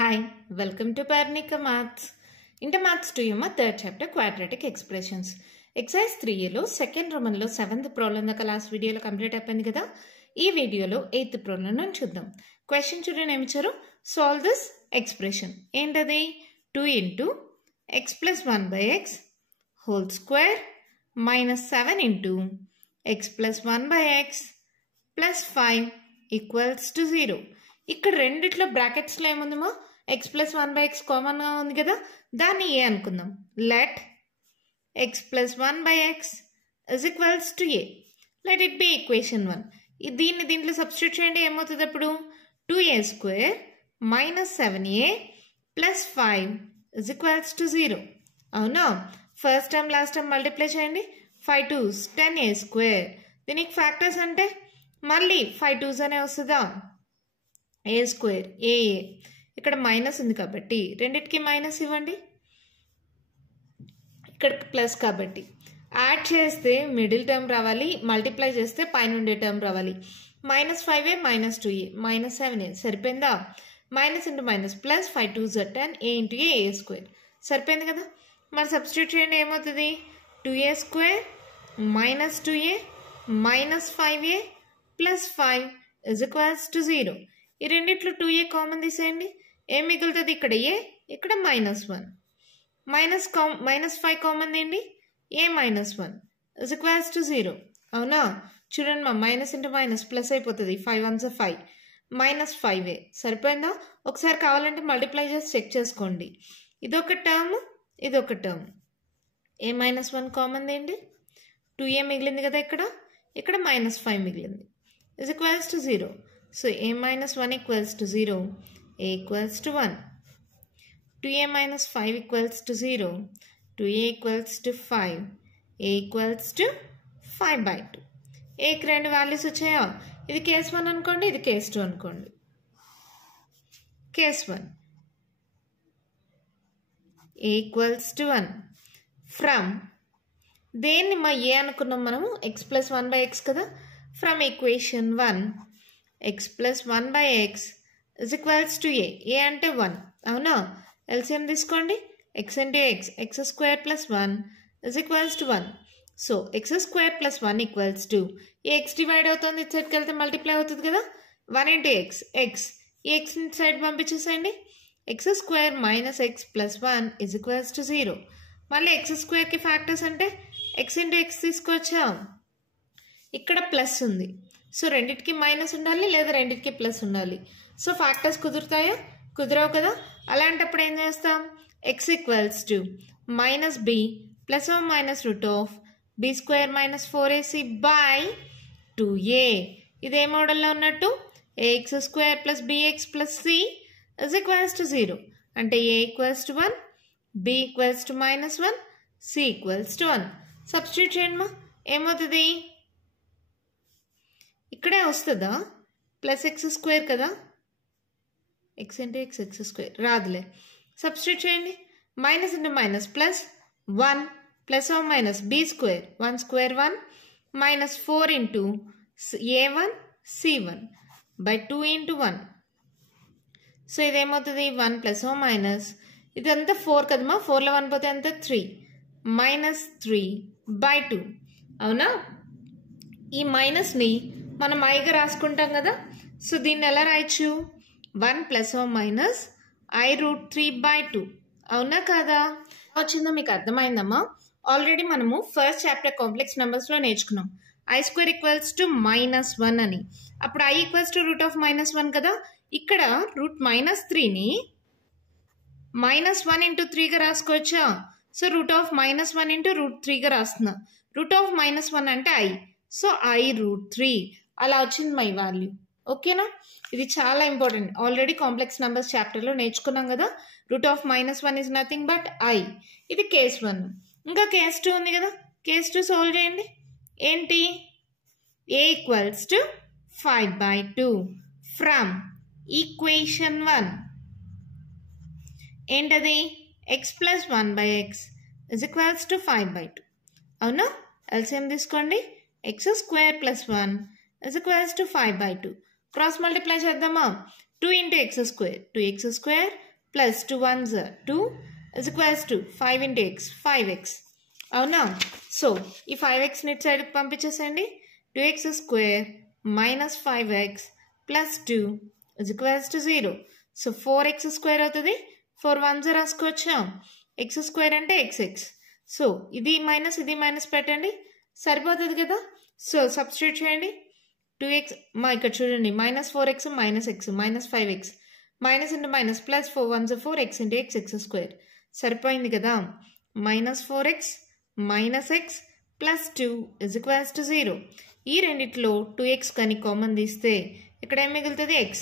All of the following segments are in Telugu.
Hi, welcome to Parnika Maths. Inter Maths 2 third chapter quadratic expressions. Exercise 3 lo second Roman lo 7th problem the last video lo complete అయిపోయింది కదా. ఈ వీడియోలో 8th problem ను చూద్దాం. క్వశ్చన్ చూడండి ఏమి ఇచ్చారు. Solve this expression. ఏంటది? 2 into x plus 1 by x whole square minus 7 into x plus 1 by x plus 5 equals to 0. ఇక్కడ రెండిట్లో బ్రాకెట్స్ లో ఏముందమో x plus 1 by x common గా ఉంది కదా, దాన్ని ఏ అనుకుందాం. Let x plus 1 by x is equals to a. Let it be equation 1. దీంట్లో సబ్స్టిట్యూట్ చేయండి. ఏమవుతుంది అప్పుడు? 2a square minus 7a plus 5 is equals to 0. అవునా? First term last term multiply చేయండి. 5 2s 10a square. దీనికి ఫ్యాక్టర్స్ అంటే మళ్ళీ 5 2s అనే వస్తుందా? a square a ఇక్కడ మైనస్ ఉంది కాబట్టి రెండిటికి మైనస్ ఇవ్వండి. ఇక్కడ ప్లస్ కాబట్టి యాడ్ చేస్తే మిడిల్ టర్మ్ రావాలి, మల్టిప్లై చేస్తే పైన ఉండే టర్మ్ రావాలి. Minus 5a minus 2a minus 7a సరిపోయిందా? Minus into minus plus 5 2s 10 a into a square సరిపోయింది కదా. మరి సబ్స్టిట్యూట్ చేయండి. ఏమవుతుంది? 2a square minus 2a minus 5a plus 5 is equals to 0. ఈ రెండిట్లో 2a కామన్ తీసేయండి. ఏం మిగులుతుంది? ఇక్కడ ఏ, ఇక్కడ మైనస్ 1. మైనస్ 5 కామన్ తీయండి. ఏ మైనస్ 1 ఇజ్ ఈక్వల్స్ టు 0. అవునా? చూడండి మా మైనస్ ఇంటూ మైనస్ ప్లస్ అయిపోతుంది. 5 1s 5 మైనస్ 5a సరిపోయిందా? ఒకసారి కావాలంటే మల్టిప్లై చేసి చెక్ చేసుకోండి. ఇదొక టర్మ్, ఇదొక టర్మ్. ఏ మైనస్ 1 కామన్ తీయండి. 2a మిగిలింది కదా, ఇక్కడ మైనస్ 5 మిగిలింది. Is equals to 0. So a minus 1 equals to 0, a equals to 1. 2a minus 5 equals to 0, 2a equals to 5, a equals to 5 by 2. aకి రెండు వాల్యూస్ వచ్చాయా? ఇది కేస్ 1 అనుకోండి, ఇది కేస్ 2 అనుకోండి. Case 1 a equals to 1 from దేన్ని మా ఏ అనుకున్నాం మనము? x plus 1 by x కదా. From equation 1 x plus 1 by x is equals to a. a అంటే 1. అవునా? LCM తీసుకోండి. x into x, x square plus 1 is equals to 1. So x square plus 1 equals to ఈ x డివైడ్ అవుతుంది, ఇటు సైడ్కి వెళ్తే మల్టిప్లై అవుతుంది కదా. 1 into x, ఈ x సైడ్ పంపించేసేయండి. x square minus x plus 1 is equals to 0. మళ్ళీ x స్క్వేర్కి ఫ్యాక్టర్స్ అంటే x into x తీసుకోవచ్చా? ఇక్కడ ప్లస్ ఉంది, సో రెండిటికి మైనస్ ఉండాలి లేదా రెండిటికి ప్లస్ ఉండాలి. సో ఫ్యాక్టర్స్ కుదురుతాయా? కుదరవు కదా. అలాంటప్పుడు ఏం చేస్తాం? x equals to minus b plus or minus root of b square minus 4ac by 2a. ఇదే మోడల్లో ఉన్నట్టు ax square plus bx plus c is equals to 0. అంటే a equals to 1, b equals to minus 1, c equals to 1. Substitute చేయండి మా. ఏమవుతుంది? ఇక్కడే వస్తుందా? ప్లస్ ఎక్స్ స్క్వేర్ కదా. X into x, x square రాదులే. సబ్స్టిట్యూట్ చేయండి. Minus into minus plus 1 plus or minus b square 1 square 1 minus 4 into a1 c1 by 2 into 1. So ఇదేమవుతుంది? 1 ప్లస్ ఆర్ మైనస్ ఇదంతా 4 కదమ్మా. 4లో 1 పోతే అంతా 3 మైనస్ 3 బై 2. అవునా? ఈ మైనస్ని మనం ఐగా రాసుకుంటాం కదా. సో దీన్ని ఎలా రాయచ్చు? 1 ప్లస్ ఆర్ మైనస్ i√3/2. అవునా కాదా? వచ్చిందో మీకు అర్థమైందమ్మా? ఆల్రెడీ మనము ఫస్ట్ చాప్టర్ కాంప్లెక్స్ నెంబర్స్లో నేర్చుకున్నాం. i square equals to minus 1 అని. అప్పుడు i equals to root of minus 1 కదా. ఇక్కడ రూట్ మైనస్ 3ని మైనస్ 1 ఇంటూ 3గా రాసుకోవచ్చా? So root of minus 1 into root 3గా రాస్తున్నా. రూట్ ఆఫ్ మైనస్ 1 అంటే i, సో i√3 అలా వచ్చింది మై వాల్యూ. ఓకేనా? ఇది చాలా ఇంపార్టెంట్. ఆల్రెడీ కాంప్లెక్స్ నెంబర్స్ చాప్టర్లో నేర్చుకున్నాం కదా. Route of minus 1 is nothing but i. ఇది కేస్ 1. ఇంకా కేస్ 2 ఉంది కదా. కేస్ 2 సాల్వ్ చేయండి. ఏంటి? a equals to 5/2 from equation 1. ఏంటది? x plus 1 by x is equals to 5/2. అవునా? LCM తీసుకోండి. x square plus 1 is equals to 5/2. Cross multiply చేద్దామా? 2 into x square 2x square plus 2 1s 2 is equals to 5 into x 5x. అవునా? సో ఈ 5x నెట్ సైడ్కి పంపించేసేయండి. 2x square minus 5x plus 2 is equals to 0. So 4x square అవుతుంది. 4 1s రాసుకోవచ్చా? x square అంటే xx. సో ఇది మైనస్ పెట్టండి, సరిపోతుంది కదా. సో సబ్స్టిట్యూట్ చేయండి. 2x ఇక్కడ చూడండి, minus 4x minus x minus 5x minus into minus plus 4 1s 4x into x square సరిపోయింది కదా. Minus 4x minus x plus 2 is equals to 0. ఈ రెండిట్లో 2x కానీ కామన్ తీస్తే ఇక్కడ ఏం మిగులుతుంది? x.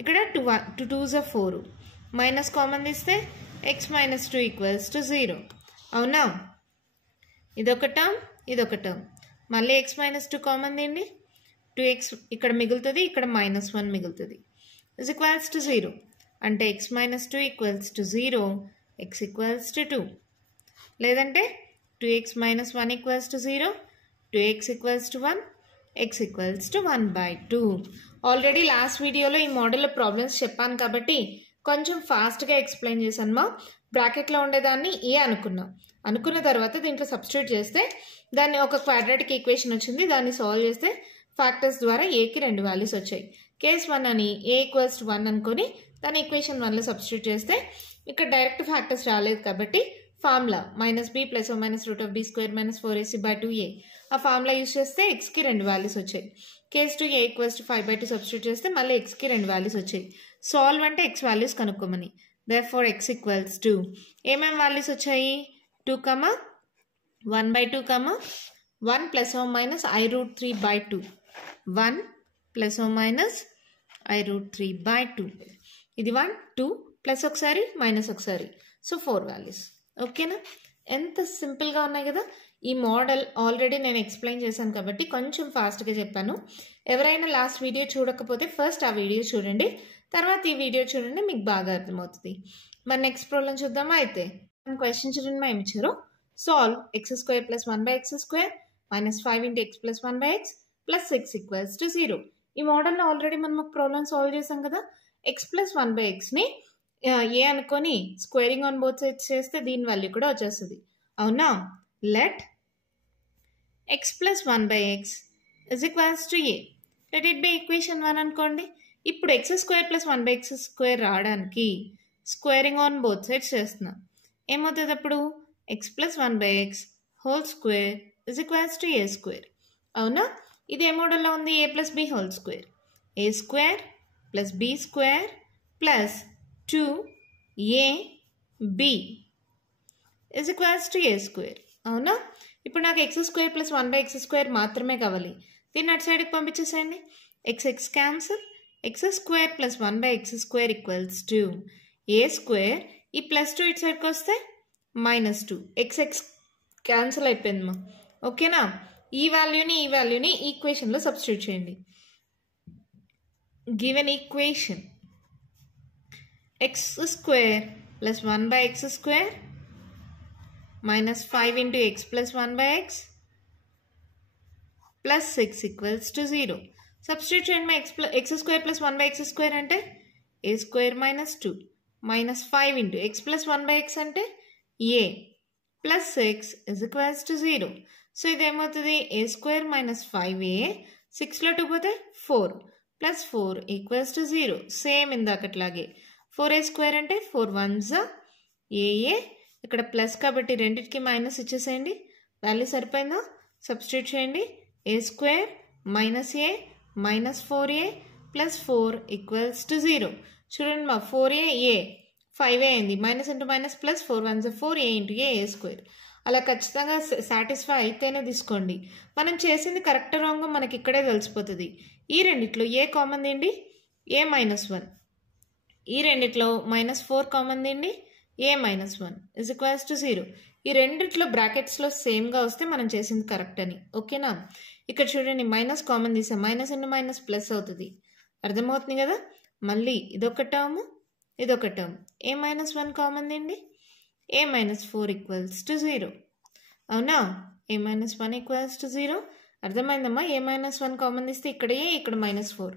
ఇక్కడ 2 2s 4 మైనస్ కామన్ తీస్తే x మైనస్ 2 ఈక్వల్స్ టు 0. అవునా? ఇదొక టర్మ్ మళ్ళీ x మైనస్ 2 కామన్ తీయండి. 2x ఇక్కడ మిగులుతుంది, ఇక్కడ మైనస్ 1 మిగులుతుంది. ఇజ్ ఈక్వల్స్ టు 0 అంటే x minus 2 equals to 0, x equals to 2. లేదంటే 2x minus 1 equals to 0, 2x equals to 1, x equals to 1/2. Already last వీడియోలో ఈ మోడల్లో ప్రాబ్లమ్స్ చెప్పాను కాబట్టి కొంచెం ఫాస్ట్గా ఎక్స్ప్లెయిన్ చేశాను. మా బ్రాకెట్లో ఉండేదాన్ని ఏ అనుకున్న తర్వాత దీంట్లో సబ్స్టిట్యూట్ చేస్తే దాన్ని ఒక క్వాడ్రాటిక్ ఈక్వేషన్ వచ్చింది. దాన్ని సాల్వ్ చేస్తే ఫ్యాక్టర్స్ ద్వారా ఏకి 2 వాల్యూస్ వచ్చాయి. కేస్ 1 అని ఏ ఈక్వల్స్ టు 1 అనుకొని దాన్ని ఈక్వేషన్ 1లో సబ్స్టిట్యూట్ చేస్తే ఇక్కడ డైరెక్ట్ ఫ్యాక్టర్స్ రాలేదు కాబట్టి formula minus b plus minus root of b square minus 4ac/2a ఆ ఫార్ములా యూస్ చేస్తే ఎక్స్కి 2 వాల్యూస్ వచ్చాయి. Case 2 a equals to 5/2 substitute చేస్తే మళ్ళీ ఎక్స్కి 2 వాల్యూస్ వచ్చాయి. సాల్వ్ అంటే ఎక్స్ వాల్యూస్ కనుక్కోమని. దేర్ఫోర్ ఎక్స్ ఈక్వల్స్ టు ఏమేమి వాల్యూస్ వచ్చాయి? 2, 1/2, 1 plus minus i√3/2, 1 plus minus i√3/2. ఇది 1 2 ప్లస్ ఒకసారి మైనస్ ఒకసారి, సో 4 వాల్యూస్. ఓకేనా? ఎంత సింపుల్గా ఉన్నాయి కదా. ఈ మోడల్ ఆల్రెడీ నేను ఎక్స్ప్లెయిన్ చేశాను కాబట్టి కొంచెం ఫాస్ట్గా చెప్పాను. ఎవరైనా లాస్ట్ వీడియో చూడకపోతే ఫస్ట్ ఆ వీడియో చూడండి, తర్వాత ఈ వీడియో చూడండి, మీకు బాగా అర్థమవుతుంది. మరి నెక్స్ట్ ప్రాబ్లం చూద్దామా? అయితే క్వశ్చన్ చూడండి, మేము ఇచ్చారు. Solve x² plus 1/x² minus 5 into x plus 1/x plus 6 equals to 0. ఈ మోడల్లో ఆల్రెడీ మనం ఒక ప్రాబ్లం సాల్వ్ చేసాం కదా. x ప్లస్ 1/xని ఏ అనుకొని స్క్వేరింగ్ ఆన్ బోత్ సైడ్స్ చేస్తే దీని వాల్యూ కూడా వచ్చేస్తుంది. అవునా? Let x plus 1/x is equals to a. Let it by equation 1 అనుకోండి. ఇప్పుడు x² ప్లస్ 1/x² రావడానికి స్క్వేరింగ్ ఆన్ బోత్ సైడ్స్ చేస్తున్నాం. ఏమవుతుంది అప్పుడు? x plus 1/x whole square is equals to a². అవునా? ఇది ఏ మోడల్లో ఉంది? a plus b whole square, a² plus b² plus 2ab is equals to a². అవునా? ఇప్పుడు నాకు x² ప్లస్ 1/x² మాత్రమే కావాలి. దీన్ని అటు సైడ్కి పంపించేసేయండి. x cancel, x² plus 1/x² equals to a². ఈ ప్లస్ 2 ఇటు సైడ్కి వస్తే -2, x క్యాన్సిల్ అయిపోయిందమ్మా. ఓకేనా? ఈ వాల్యూని ఈక్వేషన్లో సబ్స్టిట్యూట్ చేయండి. Given equation x² plus 1/x² minus 5 into x plus 1/x plus 6 equals to 0. Substitute చేయండి. x² plus 1/x² అంటే a² minus 2 minus 5 into x plus 1/x అంటే a plus 6 is equals to 0. So ఇది ఏమవుతుంది? a² minus 5a 6లో 2 పోతే 4 plus 4 equals to 0. Same ఇందాకట్లాగే 4a² అంటే 4 1s a, ఇక్కడ ప్లస్ కాబట్టి రెండింటికి మైనస్ ఇచ్చేసేయండి. వాల్యూ సరిపోయిందా? సబ్స్టిట్యూట్ చేయండి. a² minus a minus 4a plus 4 equals to 0. చూడండి మా 4a 5a అయింది. Minus into minus plus 4 1s 4a into a². అలా ఖచ్చితంగా సాటిస్ఫై అయితేనే తీసుకోండి. మనం చేసింది కరెక్ట్ రాంగ్ మనకి ఇక్కడే తెలిసిపోతుంది. ఈ రెండిట్లో ఏ కామన్ తీయండి, a -1. ఈ రెండిట్లో -4 కామన్ తీయండి, a -1 ఇజ్ ఈక్వల్స్ టు 0. ఈ రెండిట్లో బ్రాకెట్స్లో సేమ్గా వస్తే మనం చేసింది కరెక్ట్ అని. ఓకేనా? ఇక్కడ చూడండి, మైనస్ కామన్ తీసాం, మైనస్ ఇంటూ మైనస్ ప్లస్ అవుతుంది. అర్థమవుతుంది కదా. మళ్ళీ ఇదొక టర్మ్ a -1 కామన్ తీయండి, a -4 ఈక్వల్స్ టు 0. అవునా? a -1 equals to 0. అర్థమైందమ్మా? a -1 కామన్ తీస్తే ఇక్కడ a, ఇక్కడ -4.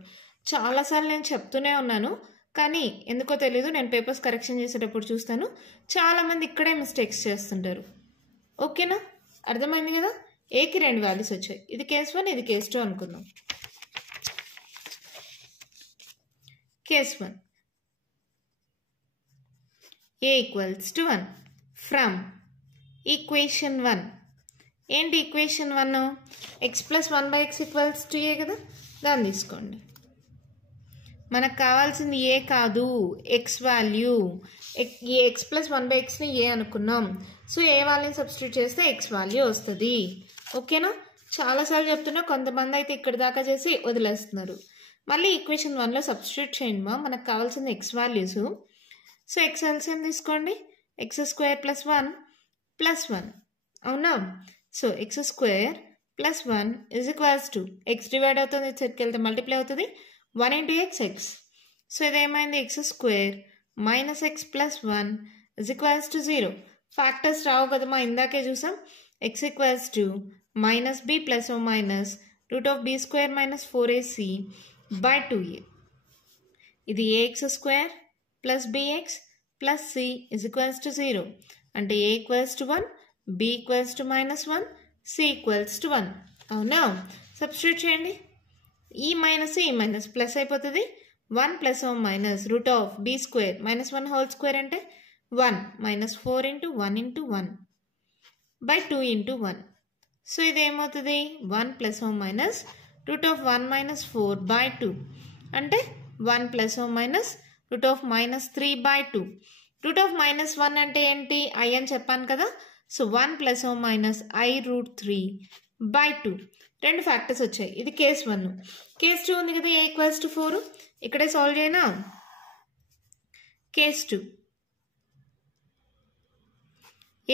చాలాసార్లు నేను చెప్తూనే ఉన్నాను, కానీ ఎందుకో తెలియదు, నేను పేపర్స్ కరెక్షన్ చేసేటప్పుడు చూస్తాను చాలామంది ఇక్కడే మిస్టేక్స్ చేస్తుంటారు. ఓకేనా, అర్థమైంది కదా. ఏకి 2 వాల్యూస్ వచ్చాయి, ఇది కేస్ 1, ఇది కేస్ 2 అనుకుందాం. Case 1 a equals to 1 from equation 1. ఏంటి equation 1? x plus 1 by x equals to a కదా, దాన్ని తీసుకోండి. మనకు కావాల్సింది ఏ కాదు, ఎక్స్ వాల్యూ. ఈ ఎక్స్ ప్లస్ 1 by xని ఏ అనుకున్నాం, సో ఏ వాల్యూని సబ్స్టిట్యూట్ చేస్తే ఎక్స్ వాల్యూ వస్తుంది. ఓకేనా, చాలాసార్లు చెప్తున్నా, కొంతమంది అయితే ఇక్కడ దాకా చేసి వదిలేస్తున్నారు. మళ్ళీ ఈక్వేషన్ 1లో సబ్స్టిట్యూట్ చేయండి మా, మనకు కావాల్సింది x values. So x LCM తీసుకోండి, ఎక్స్ స్క్వేర్ ప్లస్ 1 ప్లస్ 1, అవునా. So x square plus 1 is equals to, x divide అవుతుంది, సెట్కి వెళ్తే మల్టిప్లై అవుతుంది, 1 into x x. సో ఇదేమైంది, x square minus x plus 1 is equals to 0. Factors రావు కదా మా, ఇందాకే చూసాం. X equals to minus b plus or minus root of b square minus 4ac by 2a. ఇది a x square plus b x plus c is equals to 0. అంటే a equals to 1, b equals to minus 1, c equals to 1. అవునా, సబ్స్టిట్యూట్ చేయండి. ఈ మైనస్ ఈ మైనస్ ప్లస్ అయిపోతుంది, 1 plus or minus root of b square minus 1 whole square అంటే 1 minus 4 into 1 into 1 by 2 into 1. So ఇది ఏమవుతుంది, 1 plus or minus root of 1 minus 4 by 2 అంటే 1 plus or minus root of minus 3 by 2. Root of minus 1 అంటే ఏంటి, ఐ అని చెప్పాను కదా. So 1 plus or minus i root 3 by 2. 2 factors వచ్చాయి, ఇది కేస్ 1. కేస్ 2 ఉంది కదా, ఏ ఈక్వల్స్ టు 4, ఇక్కడే సాల్వ్ చేయనా. Case 2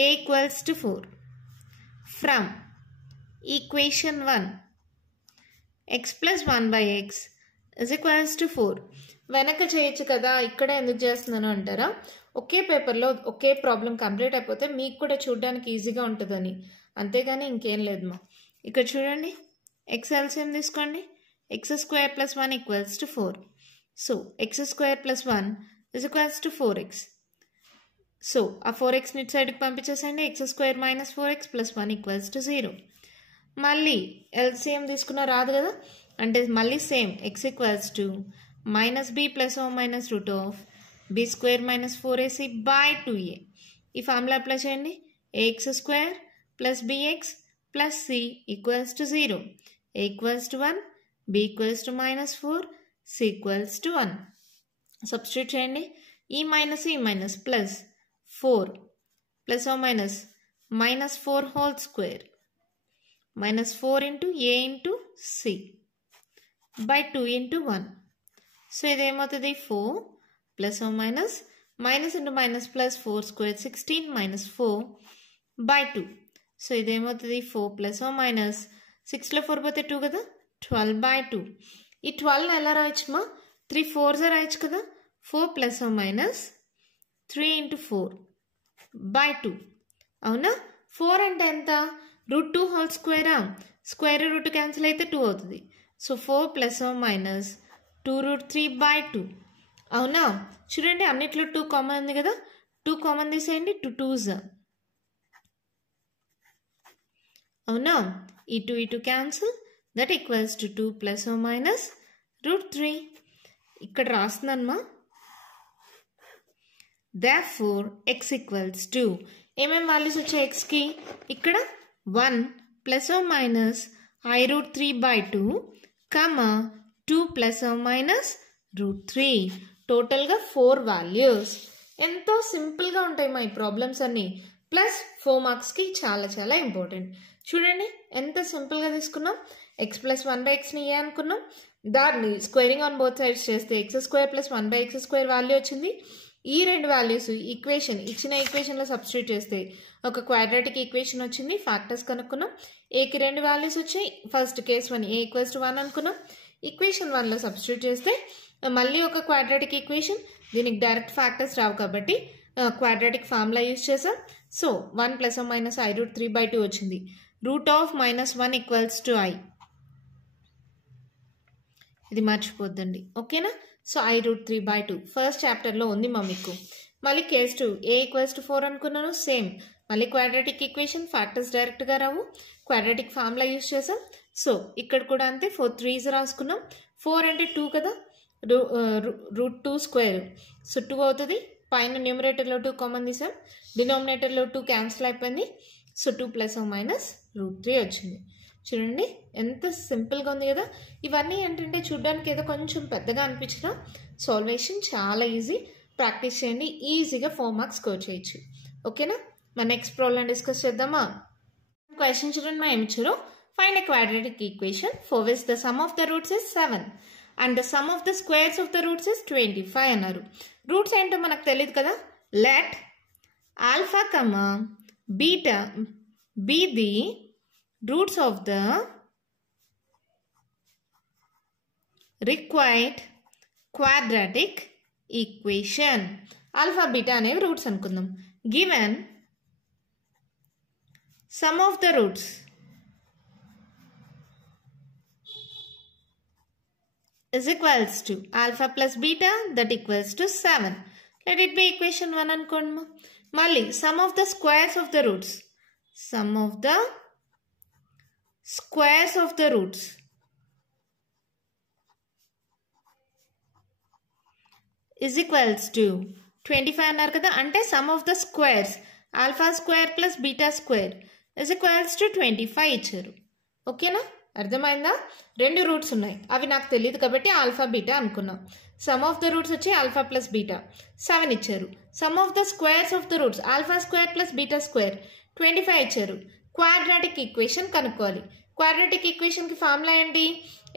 a equals to 4 from equation 1 x plus 1 by x is equals to 4. వెనక చేయొచ్చు కదా, ఇక్కడ ఎందుకు చేస్తున్నాను అంటారా, ఒకే పేపర్లో ఒకే ప్రాబ్లం కంప్లీట్ అయిపోతే మీకు కూడా చూడడానికి ఈజీగా ఉంటుందని, అంతేగాని ఇంకేం లేదు మా. ఇక్కడ చూడండి, ఎక్స్ ఎల్సిఎం తీసుకోండి, x square plus 1 equals to 4. So x square plus 1 is equals to 4x. So ఆ 4x ఇటు సైడ్కి పంపించేసండి, x square minus 4x plus 1 equals to 0. మళ్ళీ ఎల్సిఎం తీసుకున్నా రాదు కదా, అంటే మళ్ళీ same x equals to minus b plus or minus root of b square minus 4ac by 2a. ఈ ఫార్ములా అప్లై చేయండి, a x square plus b x plus c equals to 0. A equals to 1, b equals to minus 4, c equals to 1. Substitute చేయండి, ఈ minus plus 4 plus or minus minus 4 whole square minus 4 into a into c by 2 into 1. So ఇదేమవుతుంది, 4 plus or minus minus into minus plus 4 square 16 minus 4 by 2. So ఇదేమవుతుంది, 4 ప్లస్ ఓ మైనస్ 6లో 4 పోతే 2 కదా, 12 బై 2. ఈ 12 ఎలా రాయొచ్చు మా, 3 4s రాయొచ్చు కదా. 4 plus or minus 3 into 4 by 2. అవునా, 4 అంటే ఎంత, రూట్ 2 హోల్ స్క్వేరా, స్క్వేర్ రూట్ క్యాన్సిల్ అయితే 2 అవుతుంది. So 4 plus or minus 2 root 3 by 2. అవునా, చూడండి అన్నిట్లో 2 కామన్ ఉంది కదా, 2 కామన్ తీసేయండి, 2 2s. అవునా, ఈ 2 cancel, that equals to 2 plus or minus root 3. ఇక్కడ రాస్తున్నానమ్మా. Therefore x equals to, ఏమేం వాల్యూస్ వచ్చాయి xకి, ఇక్కడ 1 plus or minus i root 3 by 2 comma 2 plus or minus root 3, టోటల్గా 4 వాల్యూస్. ఎంతో సింపుల్గా ఉంటాయి మా ఈ ప్రాబ్లమ్స్ అన్నీ, ప్లస్ 4 మార్క్స్కి చాలా చాలా ఇంపార్టెంట్. చూడండి ఎంత సింపుల్గా తీసుకున్నాం, ఎక్స్ ప్లస్ 1 బై ఎక్స్ని ఏ అనుకున్నాం, దాన్ని స్క్వేరింగ్ ఆన్ బోత్ సైడ్స్ చేస్తే X square plus 1 by X square value వచ్చింది. ఈ 2 వాల్యూస్ ఈక్వేషన్ ఇచ్చిన ఈక్వేషన్లో సబ్స్టిట్యూట్ చేస్తే ఒక క్వాడ్రాటిక్ ఈక్వేషన్ వచ్చింది. ఫ్యాక్టర్స్ కనుక్కున్నాం, ఏకి 2 వాల్యూస్ వచ్చాయి. First case 1 a equals to 1 అనుకున్నాం, ఈక్వేషన్ 1లో సబ్స్టిట్యూట్ చేస్తే మళ్ళీ ఒక క్వాడ్రాటిక్ ఈక్వేషన్, దీనికి డైరెక్ట్ ఫ్యాక్టర్స్ రావు కాబట్టి క్వాడ్రాటిక్ ఫార్ములా యూజ్ చేసాం. So 1 plus or minus i root 3 by 2 వచ్చింది. Root of minus 1 equals to i, ఇది మర్చిపోద్దండి. ఓకేనా, సో I√3/2 ఫస్ట్ చాప్టర్లో ఉంది మా మీకు. మళ్ళీ కేస్ 2 a = 4 అనుకున్నాను, సేమ్ మళ్ళీ క్వాడ్రాటిక్ ఈక్వేషన్, ఫ్యాక్టర్స్ డైరెక్ట్గా రావు, క్వాడ్రాటిక్ ఫార్ములా యూస్ చేసాం. సో ఇక్కడ కూడా అంతే 4 3s రాసుకున్నాం. 4 అంటే 2 కదా, √2², సో 2 అవుతుంది. పైన న్యూమరేటర్లో 2 కామన్ తీసాం, డినామినేటర్లో 2 క్యాన్సిల్ అయిపోయింది. సో 2 ± √3 వచ్చింది. చూడండి ఎంత సింపుల్గా ఉంది కదా. ఇవన్నీ ఏంటంటే చూడడానికి ఏదో కొంచెం పెద్దగా అనిపించిన సాల్వేషన్ చాలా ఈజీ. ప్రాక్టీస్ చేయండి, ఈజీగా 4 మార్క్స్ స్కోర్ చేయొచ్చు. ఓకేనా, మన నెక్స్ట్ ప్రాబ్లం డిస్కస్ చేద్దామా. క్వశ్చన్ చూడండి, మా ఏమి ఇచ్చారు. Find a quadratic equation for which the sum of the roots is 7 and the sum of the squares of the roots is 25 అన్నారు. రూట్స్ ఏంటో మనకు తెలియదు కదా. Let alpha comma beta be the roots of the required quadratic equation. Alpha beta అనేవి రూట్స్ అనుకుందాం. Given sum of the roots is equals to alpha plus beta that equals to 7. Let it be equation 1 అనుకోండి. మళ్ళీ sum of the squares of the roots, sum of the squares of the roots is equals to 25 అన్నారు కదా. అంటే some of the squares alpha square plus beta square is equals to 25 ఇచ్చారు. ఓకేనా, అర్థమైందా. రెండు రూట్స్ ఉన్నాయి, అవి నాకు తెలియదు కాబట్టి ఆల్ఫా బీటా అనుకున్నాం. సమ్ ఆఫ్ ద రూట్స్ వచ్చి ఆల్ఫా ప్లస్ బీటా 7 ఇచ్చారు. Some of the squares of the roots alpha square plus beta square 25 ఇచ్చారు. క్వాడ్రాటిక్ ఈక్వేషన్ కనుక్కోవాలి. క్వాడ్రాటిక్ ఈక్వేషన్కి ఫార్ములా ఏంటి?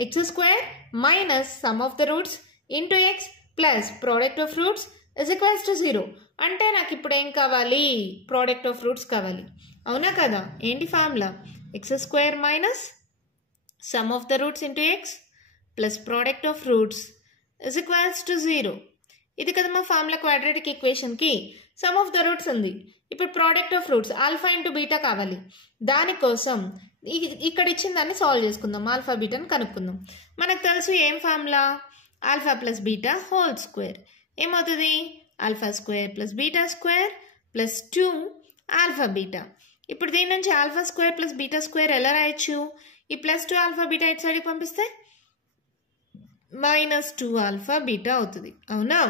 x² minus sum of the roots into x plus product of roots is equals to 0. అంటే నాకు ఇప్పుడు ఏం కావాలి? ప్రోడక్ట్ ఆఫ్ రూట్స్ కావాలి, అవునా కదా. ఏంటి formula? x² minus sum of the roots into x plus product of roots is equals to 0. ఇది కదా మా ఫార్ములా క్వాడ్రాటిక్ ఈక్వేషన్కి. సమ్ ఆఫ్ ద రూట్స్ ఉంది, ఇప్పుడు product of roots alpha into beta కావాలి. దానికోసం ఇక్కడ ఇచ్చిన దాన్ని సాల్వ్ చేసుకుందాం, ఆల్ఫా బీటాని కనుక్కుందాం. మనకు తెలుసు ఏం formula? Alpha plus beta whole square ఏమవుతుంది? Alpha square plus beta square plus 2 alpha beta. ఇప్పుడు దీని నుంచి alpha square plus beta square ఎలా రాయొచ్చు? ఈ ప్లస్ 2 ఆల్ఫా బీటా ఇటు సైడ్కి పంపిస్తే -2 ఆల్ఫా బీటా అవుతుంది, అవునా.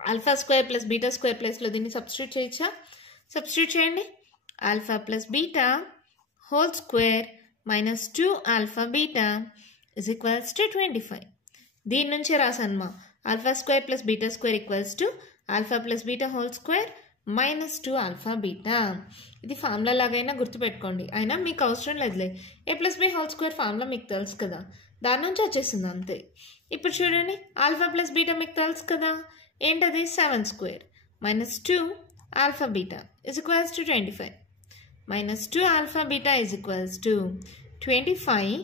Alpha square plus beta square ప్లేస్లో దీన్ని సబ్స్టిట్యూట్ చేయొచ్చా? సబ్స్టిట్యూట్ చేయండి. Alpha plus beta whole square -2 alpha beta is equals to 25. దీని నుంచే రాసానమ్మా. Alpha square plus beta square equals to alpha plus beta whole square -2 alpha beta. ఇది ఫార్ములా లాగైనా గుర్తుపెట్టుకోండి, అయినా మీకు అవసరం లేదులే. a plus B whole square formula మీకు తెలుసు కదా, దాని నుంచి వచ్చేసింది అంతే. ఇప్పుడు చూడండి, ఆల్ఫా ప్లస్ బీటా మీకు తెలుసు కదా, ఏంటది? 7² -2 alpha beta is equals to 25. -2 alpha beta is equals to 25.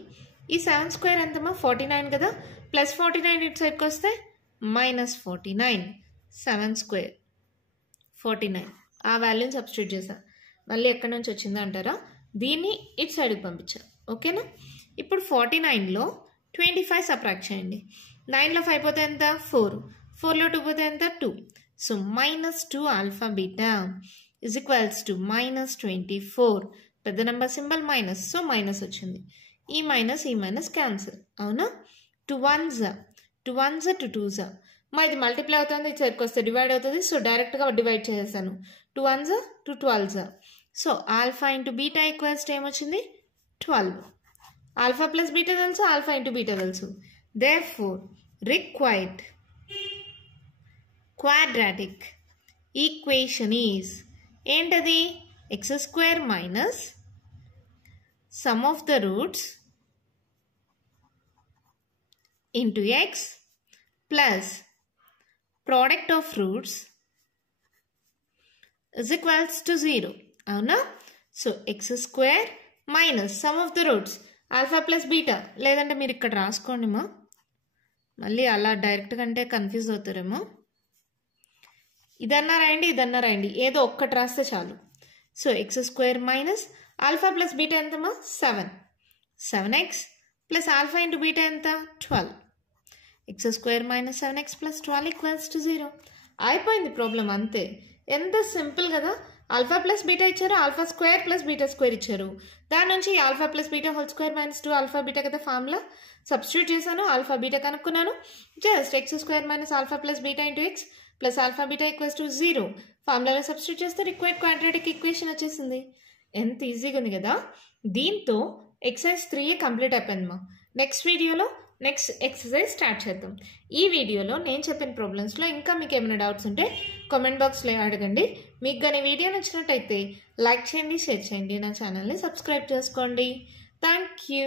ఈ 7² ఎంతమ్మా? 49 కదా. ప్లస్ 49 ఇటు సైడ్కి వస్తే -49. 7² 49. ఆ వాల్యూని సబ్స్టిట్యూట్ చేసా. మళ్ళీ ఎక్కడి నుంచి వచ్చిందో అంటారా? దీన్ని ఇటు సైడ్కి పంపించా, ఓకేనా. ఇప్పుడు 49లో 25 సబ్ట్రాక్ట్ చేయండి. 9లో 5 పోతే ఎంత? 4. 4లో 2 పోతే ఎంత? 2. So -2 alpha beta is equals to -24. పెద్ద number symbol minus, so minus వచ్చింది. ఈ మైనస్ క్యాన్సిల్, అవునా. 2 1s 2 1s 2 2s. మా ఇది మల్టిప్లై అవుతుంది, ఇది సరికి వస్తే డివైడ్ అవుతుంది. సో డైరెక్ట్గా డివైడ్ చేసేసాను. 2 1s 2 12s. So alpha into beta equals to ఏమొచ్చింది? 12. ఆల్ఫా ప్లస్ బీటా తెలుసు, ఆల్ఫా ఇంటూ బీటా తెలుసు. Therefore required quadratic equation is ఏంటది? x² minus sum of the roots into x plus product of roots is equals to 0, అవునా. So x² minus sum of the roots alpha plus beta, లేదంటే మీరు ఇక్కడ రాసుకోండి మా, మళ్ళీ అలా డైరెక్ట్గా అంటే కన్ఫ్యూజ్ అవుతారేమో. ఇదన్నా రాయండి, ఇదన్నా రాయండి, ఏదో ఒక్కటి రాస్తే చాలు. So x² minus alpha plus beta ఎంతమ్మా? 7. 7x plus alpha into beta ఎంత? 12. X square minus 7x plus 12 equals to 0. అయిపోయింది ప్రాబ్లం, అంతే. ఎంత సింపుల్ కదా. ఆల్ఫా ప్లస్ బీటా ఇచ్చారు, alpha square plus beta square ఇచ్చారు. దాని నుంచి alpha plus beta whole square minus 2 alpha beta కదా ఫార్ములా. సబ్స్టిట్యూట్ చేశాను, ఆల్ఫా బీటా కనుక్కున్నాను. Just x square minus alpha plus beta into X plus alpha beta equals to 0 ఫార్ములాలో సబ్స్టిట్యూట్ చేస్తే రిక్వైర్డ్ క్వాడ్రాటిక్ ఈక్వేషన్ వచ్చేసింది. ఎంత ఈజీగా ఉంది కదా. దీంతో ఎక్సర్సైజ్ 3 కంప్లీట్ అయిపోయిందమ్మా. నెక్స్ట్ వీడియోలో నెక్స్ట్ ఎక్సర్సైజ్ స్టార్ట్ చేద్దాం. ఈ వీడియోలో నేను చెప్పిన ప్రాబ్లమ్స్లో ఇంకా మీకు ఏమైనా డౌట్స్ ఉంటే కామెంట్ బాక్స్లో అడగండి. మీకు కానీ వీడియో నచ్చినట్టయితే లైక్ చేయండి, షేర్ చేయండి, నా ఛానల్ని సబ్స్క్రైబ్ చేసుకోండి. Thank you.